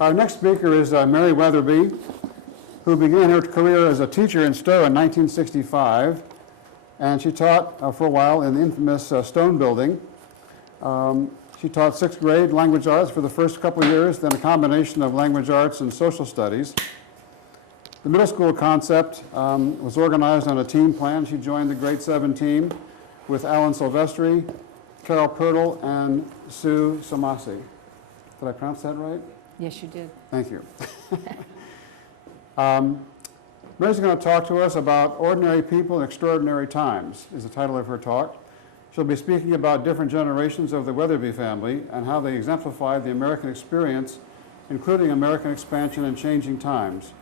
Our next speaker is Mary Wetherbee, who began her career as a teacher in Stow in 1965, and she taught for a while in the infamous Stone building. She taught 6th grade language arts for the first couple of years, then a combination of language arts and social studies. The middle school concept was organized on a team plan. She joined the grade 7 team with Alan Silvestri, Carol Pirtle, and Sue Somasi. Did I pronounce that right? Yes, you did. Thank you. Mary's going to talk to us about Ordinary People in Extraordinary Times, is the title of her talk. She'll be speaking about different generations of the Wetherbee family and how they exemplified the American experience, including American expansion and changing times.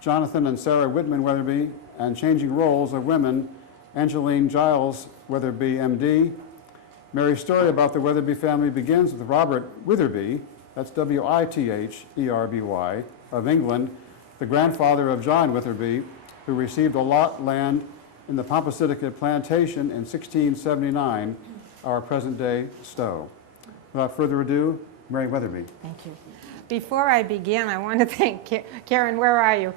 Jonathan and Sarah Whitman Wetherbee and changing roles of women, Angeline Giles Wetherbee, MD. Mary's story about the Wetherbee family begins with Robert Wetherbee, that's W-I-T-H-E-R-B-Y, of England, the grandfather of John Wetherbee, who received a lot land in the Pompasiticate plantation in 1679, our present-day Stow. Without further ado, Mary Wetherbee. Thank you. Before I begin, I want to thank Karen. Where are you?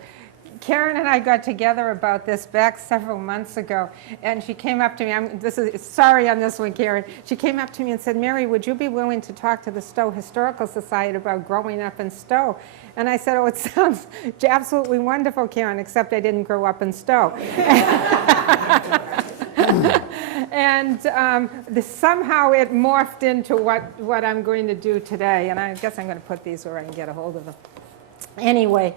Karen and I got together about this back several months ago, and she came up to me. Sorry on this one, Karen. She came up to me and said, "Mary, would you be willing to talk to the Stow Historical Society about growing up in Stow?" And I said, "Oh, it sounds absolutely wonderful, Karen, except I didn't grow up in Stow." And somehow it morphed into what I'm going to do today, and I guess I'm going to put these where I can get a hold of them. Anyway.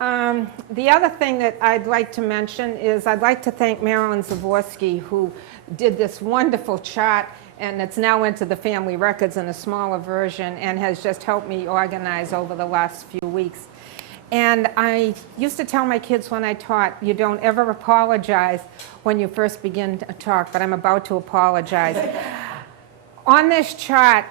The other thing that I'd like to mention is I'd like to thank Marilyn Zavorsky, who did this wonderful chart, and it's now into the family records in a smaller version, and has just helped me organize over the last few weeks. And I used to tell my kids when I taught, you don't ever apologize when you first begin to talk, but I'm about to apologize. On this chart,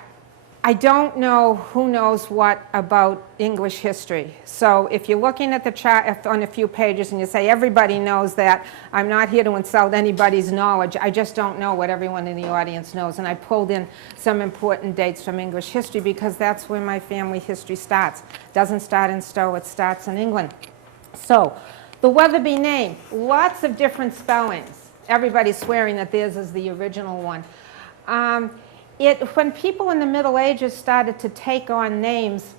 I don't know who knows what about English history. So if you're looking at the chart on a few pages and you say, everybody knows that, I'm not here to insult anybody's knowledge. I just don't know what everyone in the audience knows. And I pulled in some important dates from English history because that's where my family history starts. It doesn't start in Stow, it starts in England. So the Wetherbee name, lots of different spellings. Everybody's swearing that theirs is the original one. When people in the Middle Ages started to take on names,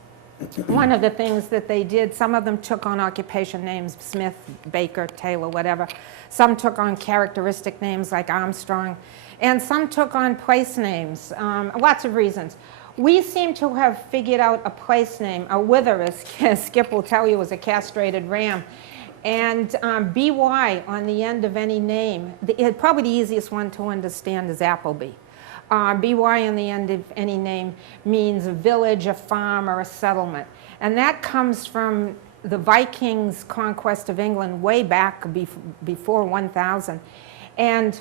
one of the things that they did, some of them took on occupation names, Smith, Baker, Taylor, whatever. Some took on characteristic names like Armstrong, and some took on place names, lots of reasons. We seem to have figured out a place name. A wither, as Skip will tell you, is a castrated ram. And BY on the end of any name, probably the easiest one to understand is Appleby. BY on the end of any name means a village, a farm, or a settlement. And that comes from the Vikings' conquest of England way back before 1000. And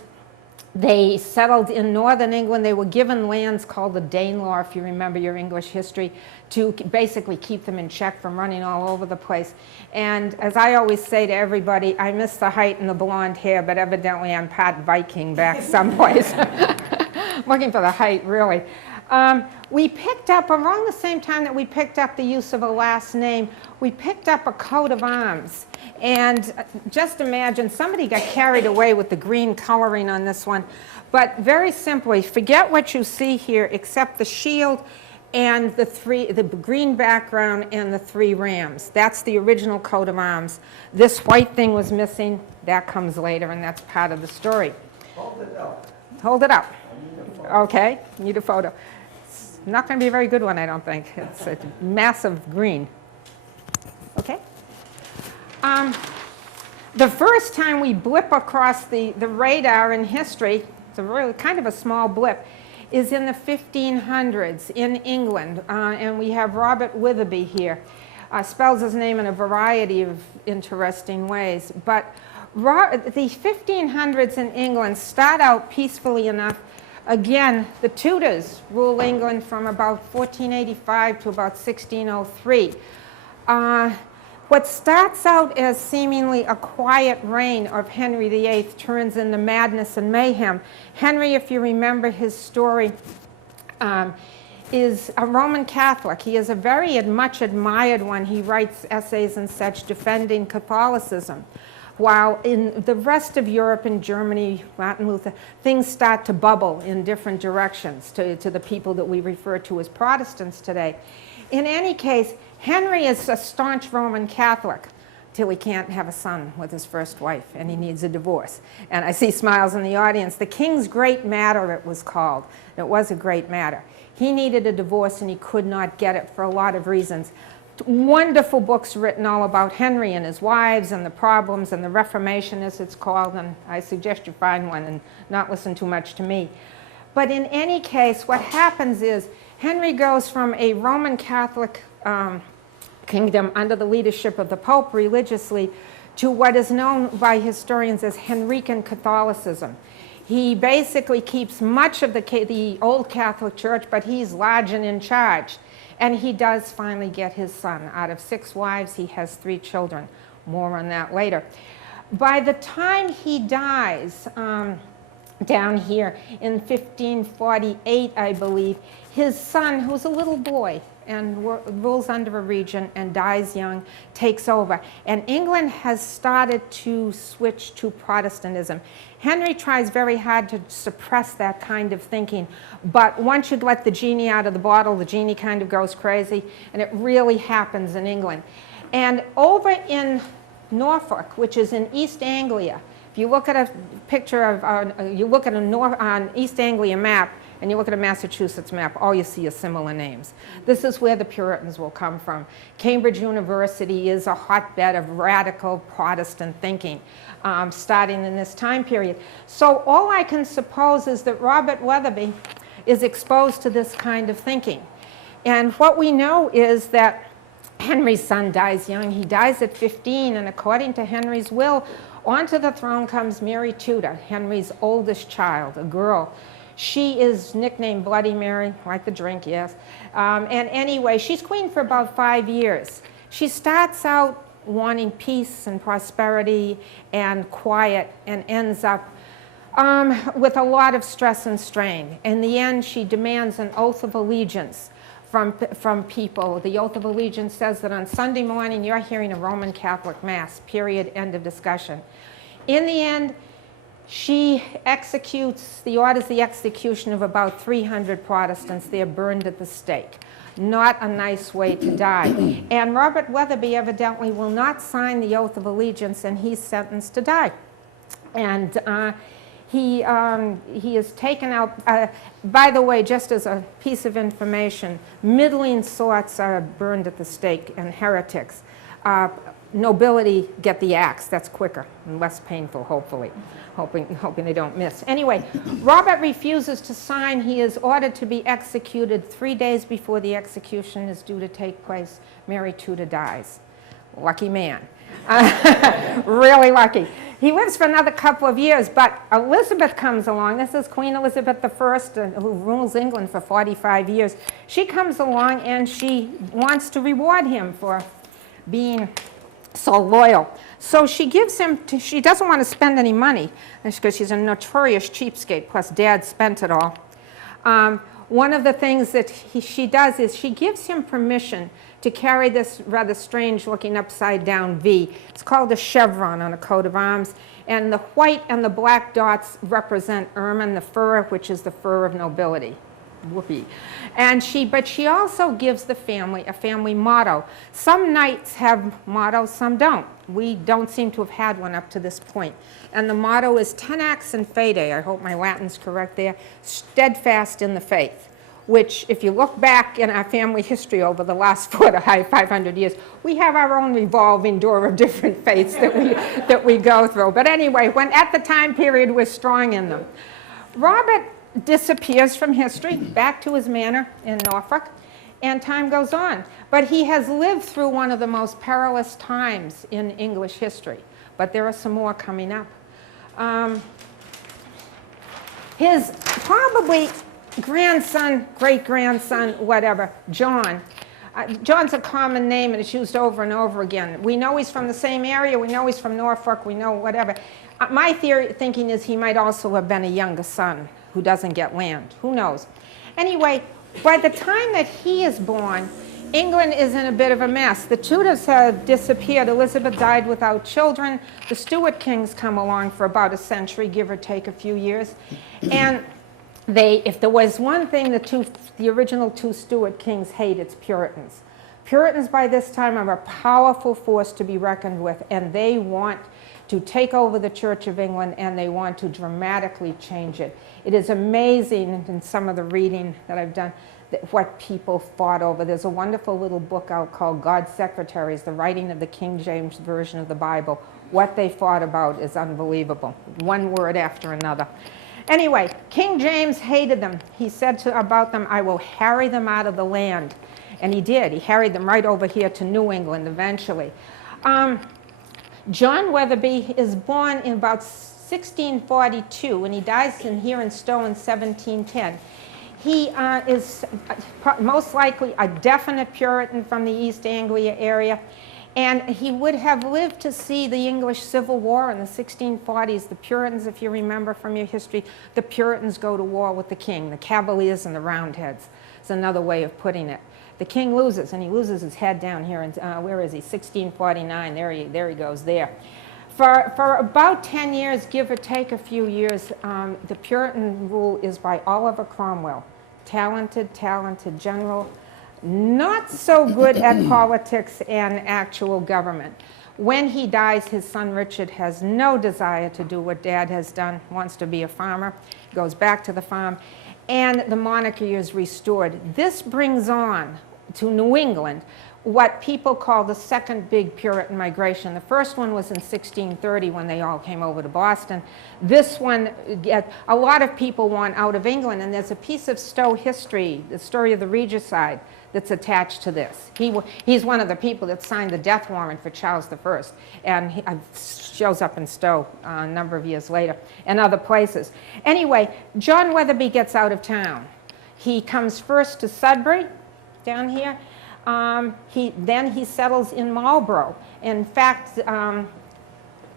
they settled in northern England. They were given lands called the Danelaw, if you remember your English history, to basically keep them in check from running all over the place. And as I always say to everybody, I miss the height and the blonde hair, but evidently I'm part Viking back someplace. Looking for the height, really. We picked up, around the same time that we picked up the use of a last name, we picked up a coat of arms. And just imagine, somebody got carried away with the green coloring on this one. But very simply, forget what you see here except the shield and the green background and the 3 rams. That's the original coat of arms. This white thing was missing. That comes later, and that's part of the story. Hold it up. Hold it up. Okay, need a photo. It's not going to be a very good one, I don't think. It's a massive green. Okay. The first time we blip across the radar in history, it's a really kind of a small blip, is in the 1500s in England. And we have Robert Wetherbee here. Spells his name in a variety of interesting ways. But the 1500s in England start out peacefully enough. Again, the Tudors rule England from about 1485 to about 1603. What starts out as seemingly a quiet reign of Henry VIII turns into madness and mayhem. Henry, if you remember his story, is a Roman Catholic. He is a very much admired one. He writes essays and such defending Catholicism. While in the rest of Europe, in Germany, Martin Luther, things start to bubble in different directions to the people that we refer to as Protestants today. In any case, Henry is a staunch Roman Catholic till he can't have a son with his first wife and he needs a divorce. And I see smiles in the audience. The King's Great Matter, it was called. It was a great matter. He needed a divorce and he could not get it for a lot of reasons. Wonderful books written all about Henry and his wives and the problems and the Reformation, as it's called, and I suggest you find one and not listen too much to me. But in any case, what happens is Henry goes from a Roman Catholic kingdom under the leadership of the Pope religiously to what is known by historians as Henrican Catholicism. He basically keeps much of the old Catholic Church, but he's large and in charge. And he does finally get his son. Out of 6 wives, he has 3 children. More on that later. By the time he dies, down here in 1548, I believe, his son, who's a little boy and rules under a regent and dies young, takes over. And England has started to switch to Protestantism. Henry tries very hard to suppress that kind of thinking, but once you let the genie out of the bottle, the genie kind of goes crazy, and it really happens in England. And over in Norfolk, which is in East Anglia, if you look at a picture of, you look at an East Anglia map, and you look at a Massachusetts map, all you see is similar names. This is where the Puritans will come from. Cambridge University is a hotbed of radical Protestant thinking, starting in this time period. So all I can suppose is that Robert Wetherbee is exposed to this kind of thinking. And what we know is that Henry's son dies young. He dies at 15, and according to Henry's will, onto the throne comes Mary Tudor, Henry's oldest child, a girl. She is nicknamed Bloody Mary, like the drink, yes. And anyway, she's queen for about 5 years. She starts out wanting peace and prosperity and quiet and ends up with a lot of stress and strain. In the end, she demands an oath of allegiance from people. The oath of allegiance says that on Sunday morning, you're hearing a Roman Catholic Mass, period, end of discussion. In the end, she orders the execution of about 300 Protestants. They're burned at the stake. Not a nice way to die. And Robert Wetherbee evidently will not sign the oath of allegiance, and he's sentenced to die. And he is taken out. By the way, just as a piece of information, middling sorts are burned at the stake, and heretics. Nobility get the axe. That's quicker and less painful, hopefully. Hoping they don't miss. Anyway, Robert refuses to sign. He is ordered to be executed 3 days before the execution is due to take place. Mary Tudor dies. Lucky man. Really lucky. He lives for another couple of years, but Elizabeth comes along. This is Queen Elizabeth I, who rules England for 45 years. She comes along and she wants to reward him for being so loyal. So she gives him, she doesn't want to spend any money because she's a notorious cheapskate, plus Dad spent it all. One of the things that she does is she gives him permission to carry this rather strange looking upside down V. It's called a chevron on a coat of arms, and the white and the black dots represent ermine, the fur, which is the fur of nobility. Whoopee. And but she also gives the family a family motto. Some knights have mottos, some don't. We don't seem to have had one up to this point. And the motto is tenax in fide, I hope my Latin's correct there, steadfast in the faith, which if you look back in our family history over the last 500 years, we have our own revolving door of different faiths that we go through. But anyway, when at the time period we're strong in them. Robert disappears from history, back to his manor in Norfolk, and time goes on. But he has lived through one of the most perilous times in English history. But there are some more coming up. His probably grandson, great-grandson, whatever, John, John's a common name and it's used over and over again. We know he's from the same area, we know he's from Norfolk, we know whatever. My thinking is he might also have been a younger son who doesn't get land. Who knows? Anyway, by the time that he is born, England is in a bit of a mess. The Tudors have disappeared. Elizabeth died without children. The Stuart kings come along for about a century, give or take a few years. And if there was one thing the original two Stuart kings hate, it's Puritans. Puritans by this time are a powerful force to be reckoned with, and they want to take over the Church of England, and they want to dramatically change it. It is amazing in some of the reading that I've done what people fought over. There's a wonderful little book out called God's Secretaries, the writing of the King James Version of the Bible. What they fought about is unbelievable, one word after another. Anyway, King James hated them. He said about them, I will harry them out of the land. And he did. He harried them right over here to New England eventually. John Wetherbee is born in about 1642, and he dies here in Stow in 1710. He is most likely a definite Puritan from the East Anglia area, and he would have lived to see the English Civil War in the 1640s. The Puritans, if you remember from your history, the Puritans go to war with the king, the Cavaliers and the Roundheads. It's another way of putting it. The king loses, and he loses his head down here in, where is he, 1649, there he goes there. For about 10 years, give or take a few years, the Puritan rule is by Oliver Cromwell. Talented general, not so good at politics and actual government. When he dies, his son Richard has no desire to do what Dad has done, wants to be a farmer, goes back to the farm, and the monarchy is restored. This brings on to New England what people call the second big Puritan migration. The first one was in 1630 when they all came over to Boston. This one, a lot of people want out of England, and there's a piece of Stow history, the story of the Regicide, that's attached to this. He's one of the people that signed the death warrant for Charles I, and he shows up in Stow a number of years later, and other places. Anyway, John Wetherbee gets out of town. He comes first to Sudbury, down here. Then he settles in Marlborough. In fact,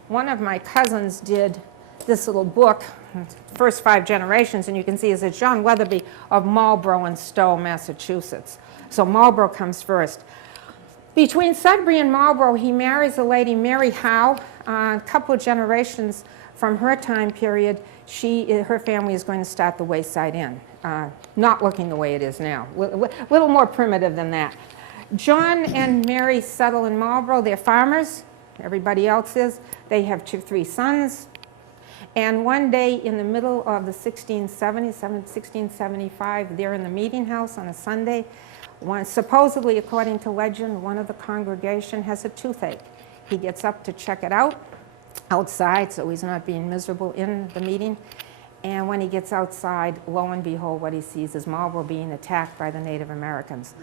one of my cousins did this little book, First 5 Generations, and you can see it says John Wetherbee of Marlborough and Stow, Massachusetts. So Marlborough comes first. Between Sudbury and Marlborough, he marries a lady, Mary Howe. A couple of generations from her time period, her family is going to start the Wayside Inn. Not looking the way it is now, a little more primitive than that. John and Mary settle in Marlborough. They're farmers, everybody else is. They have 3 sons. And one day in the middle of the 1675, they're in the meeting house on a Sunday. Supposedly, according to legend, one of the congregation has a toothache. He gets up to check it out outside, so he's not being miserable in the meeting. And when he gets outside, lo and behold, what he sees is Marlborough being attacked by the Native Americans.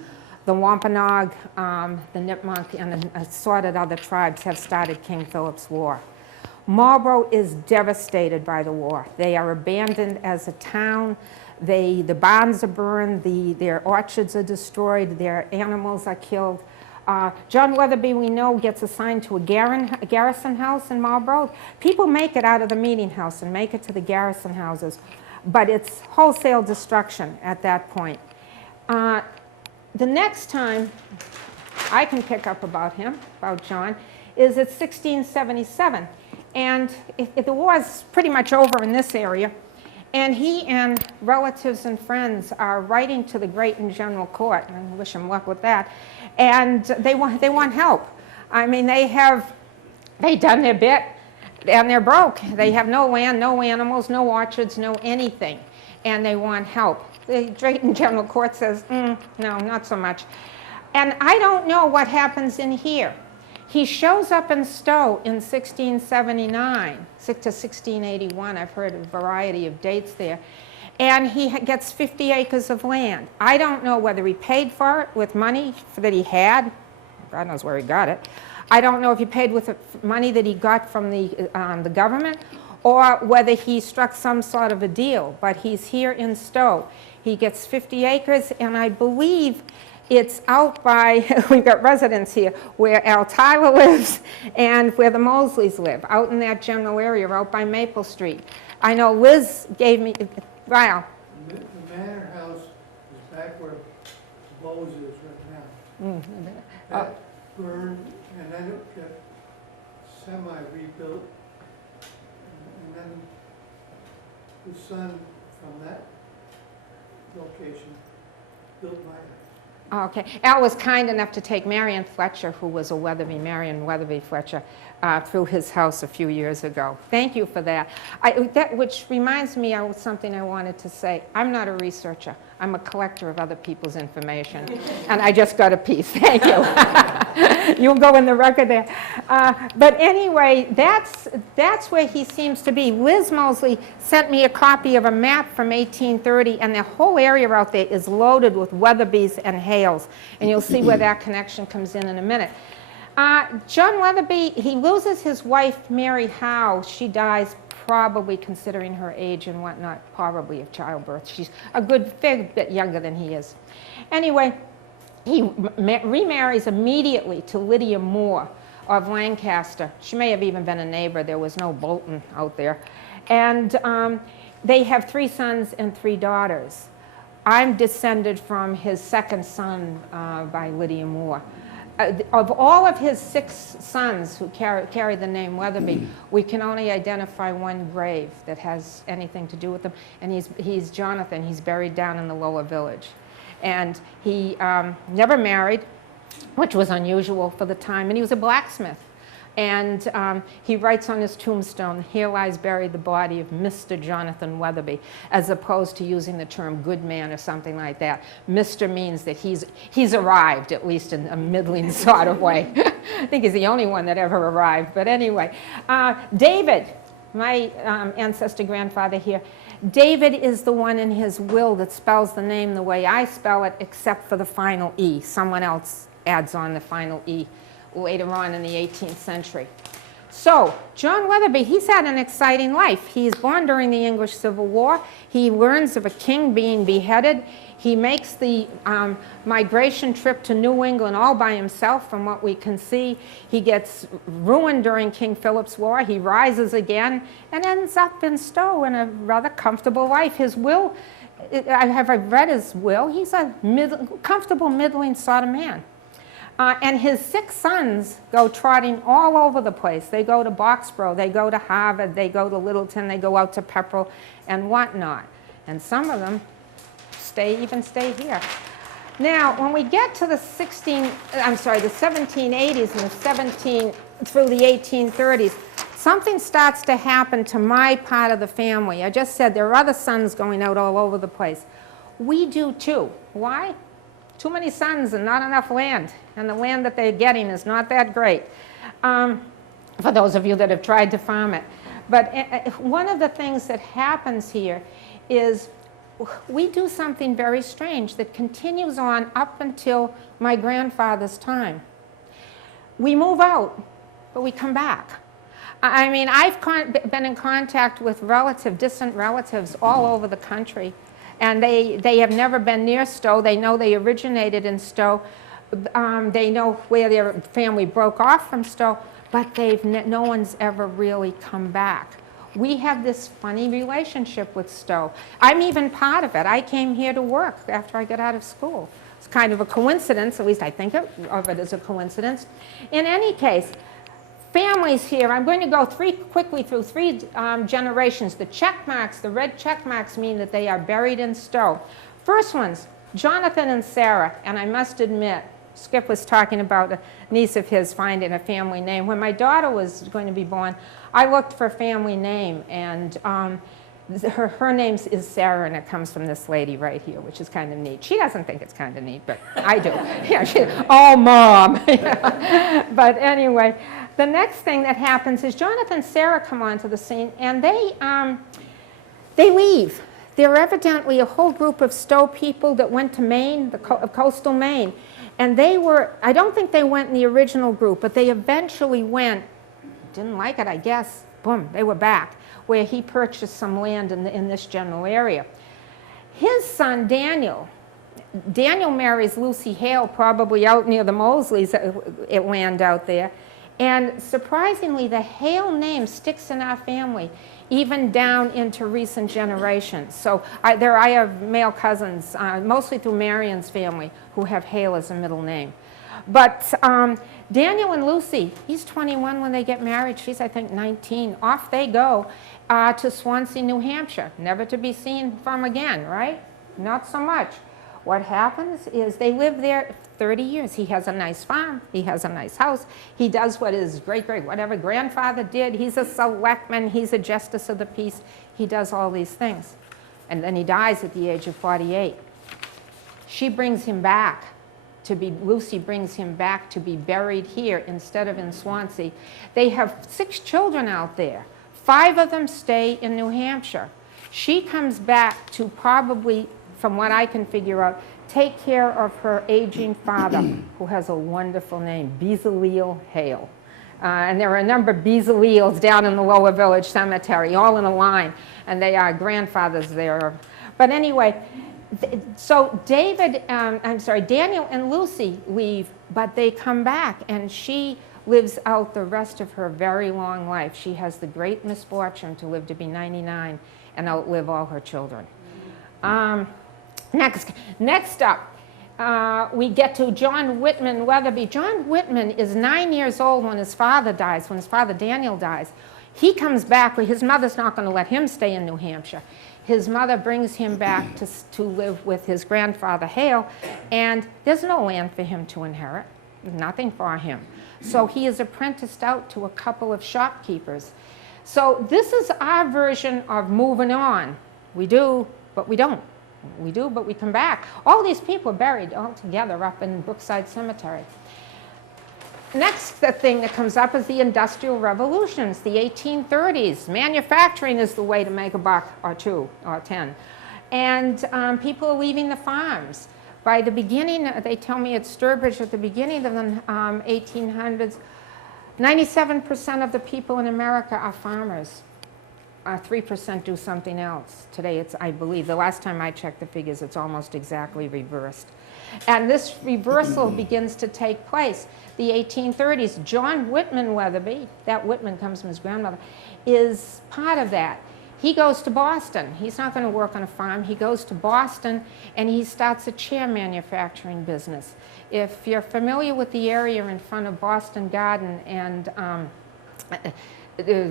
The Wampanoag, the Nipmuc, and the assorted other tribes have started King Philip's War. Marlborough is devastated by the war. They are abandoned as a town. The barns are burned, their orchards are destroyed, their animals are killed. John Wetherbee, we know, gets assigned to a garrison house in Marlborough. People make it out of the meeting house and make it to the garrison houses, but it's wholesale destruction at that point. The next time I can pick up about John, is at 1677. And the war's pretty much over in this area. And he and relatives and friends are writing to the Great and General Court, and I wish him luck with that. And they want help. I mean, they've done their bit, and they're broke. They have no land, no animals, no orchards, no anything, and they want help. The Great and General Court says, no, not so much. And I don't know what happens in here. He shows up in Stow in 1679 to 1681. I've heard a variety of dates there. And he gets 50 acres of land. I don't know whether he paid for it with money that he had. God knows where he got it. I don't know if he paid with money that he got from the government, or whether he struck some sort of a deal. But he's here in Stow. He gets 50 acres, and I believe It's out by, we've got residents here, where Al Tyler lives and where the Mosleys live, out in that general area, out by Maple Street. I know Liz gave me, wow. The manor house is back where Bose is right now. That burned, and then it got semi-rebuilt. And then the son from that location built my house. Okay. Al was kind enough to take Marion Fletcher, who was a Wetherbee, Marion Wetherbee Fletcher, through his house a few years ago. Thank you for that. Which reminds me of something I wanted to say. I'm not a researcher. I'm a collector of other people's information. And I just got a piece. Thank you. You'll go in the record there. But anyway, that's where he seems to be. Liz Mosley sent me a copy of a map from 1830, and the whole area out there is loaded with Weatherbees and Hales. And you'll see where that connection comes in a minute. John Wetherbee, he loses his wife, Mary Howe. She dies probably, considering her age and whatnot, probably of childbirth. She's a good fair bit younger than he is. Anyway, he remarries immediately to Lydia Moore of Lancaster. She may have even been a neighbor. There was no Bolton out there. And they have 3 sons and 3 daughters. I'm descended from his second son by Lydia Moore. Of all of his 6 sons who carry the name Wetherbee, we can only identify one grave that has anything to do with them, and he's Jonathan. He's buried down in the lower village. And he never married, which was unusual for the time, and he was a blacksmith. And he writes on his tombstone, "Here lies buried the body of Mr. Jonathan Wetherbee," as opposed to using the term good man or something like that. Mr. means that he's arrived, at least in a middling sort of way. I think he's the only one that ever arrived. But anyway, David, my ancestor grandfather here, David is the one in his will that spells the name the way I spell it, except for the final E. Someone else adds on the final E later on in the 18th century. So, John Wetherbee, he's had an exciting life. He's born during the English Civil War. He learns of a king being beheaded. He makes the migration trip to New England all by himself, from what we can see. He gets ruined during King Philip's War. He rises again and ends up in Stow in a rather comfortable life. His will, I've read his will. He's a comfortable, middling sort of man. And his 6 sons go trotting all over the place. They go to Boxborough, they go to Harvard, they go to Littleton, they go out to Pepperell and whatnot. And some of them even stay here. Now, when we get to the 1780s and through the 1830s, something starts to happen to my part of the family. I just said there are other sons going out all over the place. We do too. Why? Too many sons and not enough land, and the land that they're getting is not that great, for those of you that have tried to farm it. But one of the things that happens here is we do something very strange that continues on up until my grandfather's time. We move out, but we come back. I mean, I've been in contact with distant relatives all over the country. And they have never been near Stow. They know they originated in Stow. They know where their family broke off from Stow, but no one's ever really come back. We have this funny relationship with Stow. I'm even part of it. I came here to work after I got out of school. It's kind of a coincidence, at least I think of it as a coincidence. In any case, families here, I'm going to go quickly through 3 generations. The check marks, the red check marks, mean that they are buried in Stow. First ones, Jonathan and Sarah, and I must admit, Skip was talking about a niece of his finding a family name. When my daughter was going to be born, I looked for a family name, and her name is Sarah, and it comes from this lady right here, which is kind of neat. She doesn't think it's kind of neat, but I do. Yeah, oh, Mom. But anyway, the next thing that happens is Jonathan and Sarah come onto the scene, and they leave. They're evidently a whole group of Stow people that went to Maine, coastal Maine. And I don't think they went in the original group, but they eventually went, didn't like it, I guess, boom, they were back, where he purchased some land in this general area. His son, Daniel, Daniel marries Lucy Hale, probably out near the Mosleys, it land out there. And surprisingly, the Hale name sticks in our family, even down into recent generations. So I have male cousins, mostly through Marion's family, who have Hale as a middle name. But Daniel and Lucy, he's 21 when they get married. She's, I think, 19. Off they go to Swansea, New Hampshire, never to be seen from again, right? Not so much. What happens is they live there 30 years. He has a nice farm. He has a nice house. He does what his whatever grandfather did. He's a selectman. He's a justice of the peace. He does all these things. And then he dies at the age of 48. She brings him back Lucy brings him back to be buried here instead of in Swansea. They have 6 children out there. 5 of them stay in New Hampshire. She comes back to probably, from what I can figure out, take care of her aging father, who has a wonderful name, Bezaleel Hale. And there are a number of Bezaleels down in the Lower Village Cemetery, all in a line, and they are grandfathers there. But anyway, so Daniel and Lucy leave, but they come back, and she lives out the rest of her very long life. She has the great misfortune to live to be 99 and outlive all her children. Next up, we get to John Whitman Wetherbee. John Whitman is 9 years old when his father dies, when his father Daniel dies. He comes back, his mother's not going to let him stay in New Hampshire. His mother brings him back to live with his grandfather Hale, and there's no land for him to inherit, nothing for him. So he is apprenticed out to a couple of shopkeepers. So this is our version of moving on. We do, but we don't. We do, but we come back. All these people are buried all together up in Brookside Cemetery. Next thing that comes up is the Industrial Revolutions, the 1830s. Manufacturing is the way to make a buck or 2 or 10. And people are leaving the farms. By the beginning, they tell me at Sturbridge at the beginning of the 1800s, 97% of the people in America are farmers. 3% do something else. Today, it's, I believe, the last time I checked the figures, it's almost exactly reversed. And this reversal begins to take place. The 1830s, John Whitman Wetherbee, that Whitman comes from his grandmother, is part of that. He goes to Boston. He's not going to work on a farm. He goes to Boston, and he starts a chair manufacturing business. If you're familiar with the area in front of Boston Garden and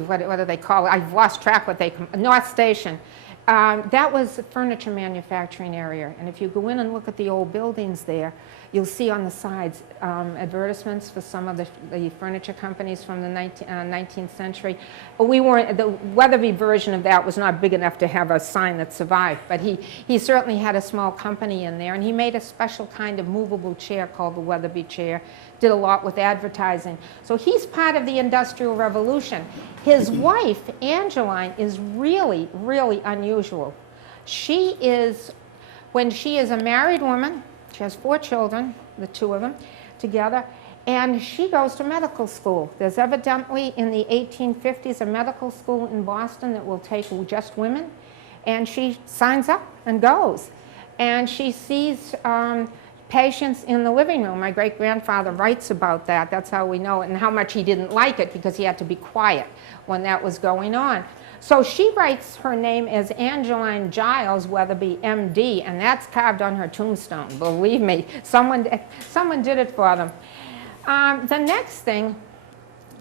what do they call it? I've lost track what they call North Station. That was a furniture manufacturing area. And if you go in and look at the old buildings there, you'll see on the sides advertisements for some of the furniture companies from the 19th century. The Wetherbee version of that was not big enough to have a sign that survived, but he certainly had a small company in there, and he made a special kind of movable chair called the Wetherbee chair, did a lot with advertising. So he's part of the Industrial Revolution. His wife, Angeline, is really, really unusual. When she is a married woman, she has 4 children, the 2 of them together, and she goes to medical school. There's evidently in the 1850s a medical school in Boston that will take just women, and she signs up and goes. And she sees patients in the living room. My great-grandfather writes about that. That's how we know it, and how much he didn't like it because he had to be quiet when that was going on. So she writes her name as Angeline Giles Wetherbee, MD, and that's carved on her tombstone. Believe me, someone did it for them. The next thing,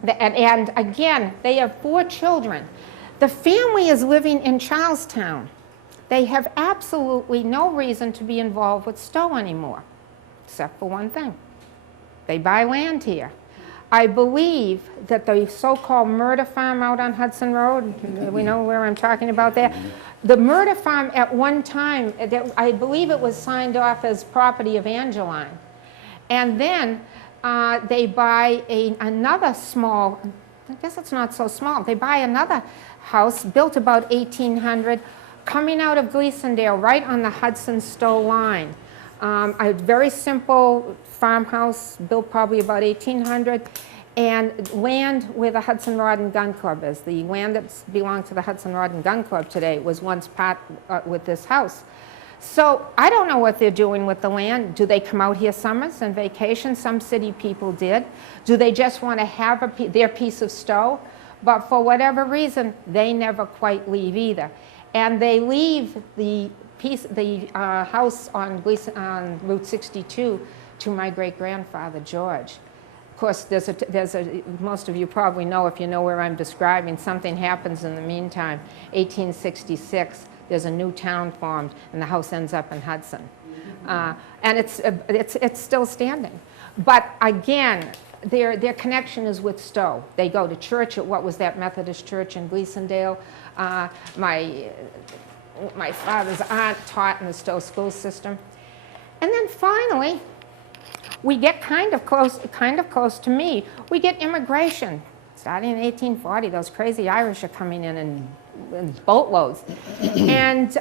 and again, they have 4 children. The family is living in Charlestown. They have absolutely no reason to be involved with Stow anymore, except for one thing. They buy land here. I believe that the so-called murder farm out on Hudson Road, we know where I'm talking about there, the murder farm at one time, I believe it was signed off as property of Angeline. And then they buy another small, I guess it's not so small, they buy another house built about 1800, coming out of Gleasondale, right on the Hudson-Stow line. A very simple farmhouse built probably about 1800, and land where the Hudson Rod and Gun Club is. The land that belonged to the Hudson Rod and Gun Club today was once part with this house. So I don't know what they're doing with the land. Do they come out here summers and vacation? Some city people did. Do they just want to have their piece of Stow? But for whatever reason, they never quite leave either. And they leave the house on Route 62 to my great-grandfather, George. Of course, most of you probably know, if you know where I'm describing, something happens in the meantime. 1866, there's a new town formed, and the house ends up in Hudson. And it's still standing. But again, their connection is with Stow. They go to church at what was that Methodist church in Gleasondale. My father's aunt taught in the Stow school system. And then finally, we get kind of close to me. We get immigration. Starting in 1840, those crazy Irish are coming in boatloads. And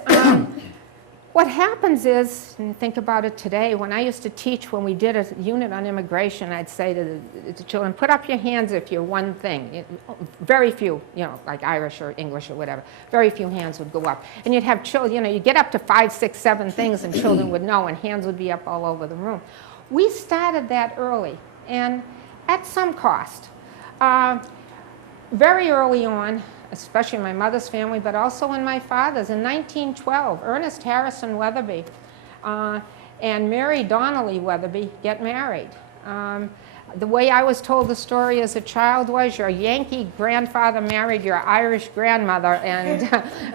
what happens is, and think about it today, when I used to teach, when we did a unit on immigration, I'd say to the children, put up your hands if you're one thing. Very few, like Irish or English or whatever, very few hands would go up. And you'd have children, you get up to 5, 6, 7 things and children would know, and hands would be up all over the room. We started that early, and at some cost. Very early on, especially in my mother's family, but also in my father's, in 1912, Ernest Harrison Wetherbee and Mary Donnelly Wetherbee get married. The way I was told the story as a child was your Yankee grandfather married your Irish grandmother, and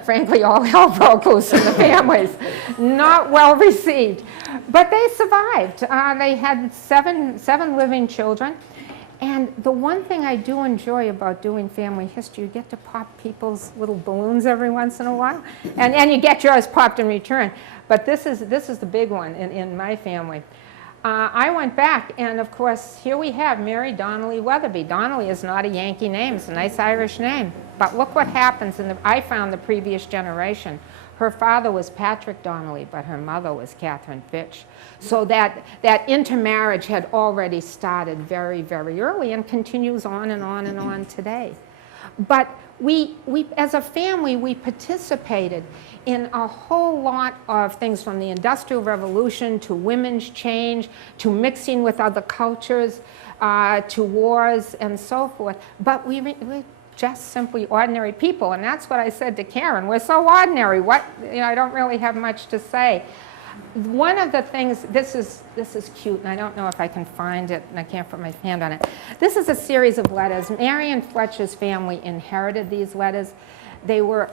frankly, all hell broke loose in the families. Not well received. But they survived. They had seven living children. And the one thing I do enjoy about doing family history, you get to pop people's little balloons every once in a while. And you get yours popped in return. But this is the big one in my family. I went back, and of course, here we have Mary Donnelly Wetherbee. Donnelly is not a Yankee name, it's a nice Irish name. But look what happens I found the previous generation. Her father was Patrick Donnelly, but her mother was Catherine Fitch. So that intermarriage had already started very, very early and continues on and on and on today. But we as a family, we participated in a whole lot of things, from the Industrial Revolution to women's change, to mixing with other cultures, to wars and so forth. But we're just simply ordinary people, and that's what I said to Karen. We're so ordinary. I don't really have much to say. One of the things, this is cute, and I don't know if I can find it, and I can't put my hand on it. This is a series of letters. Marion Fletcher's family inherited these letters. They were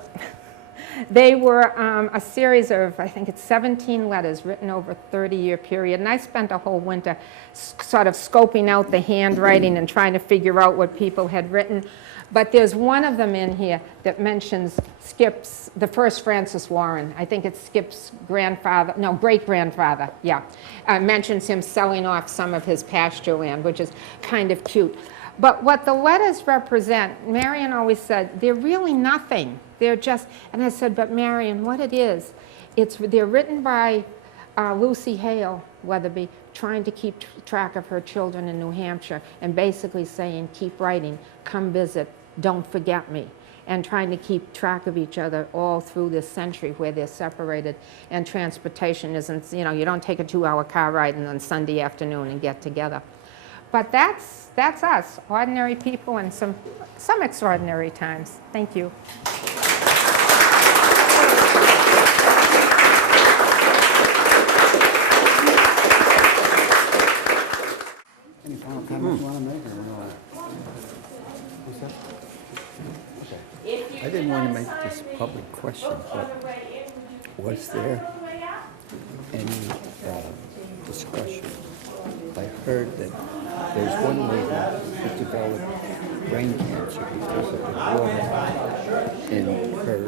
a series of, I think it's 17 letters written over a 30-year period, and I spent a whole winter sort of scoping out the handwriting and trying to figure out what people had written. But there's one of them in here that mentions Skip's, the first Francis Warren. I think it's Skip's great-grandfather, yeah. Mentions him selling off some of his pasture land, which is kind of cute. But what the letters represent, Marion always said, they're really nothing. They're just, and I said, but Marion, what it is, they're written by Lucy Hale Wetherbee, trying to keep track of her children in New Hampshire, and basically saying, keep writing, come visit, don't forget me, and trying to keep track of each other all through this century where they're separated, and transportation isn't, you don't take a 2-hour car ride on Sunday afternoon and get together. But that's us, ordinary people in some extraordinary times. Thank you. Any final comments you want to make? I didn't want to make this a public question, but was there any discussion? I heard that there's one lady who developed brain cancer because of the water in her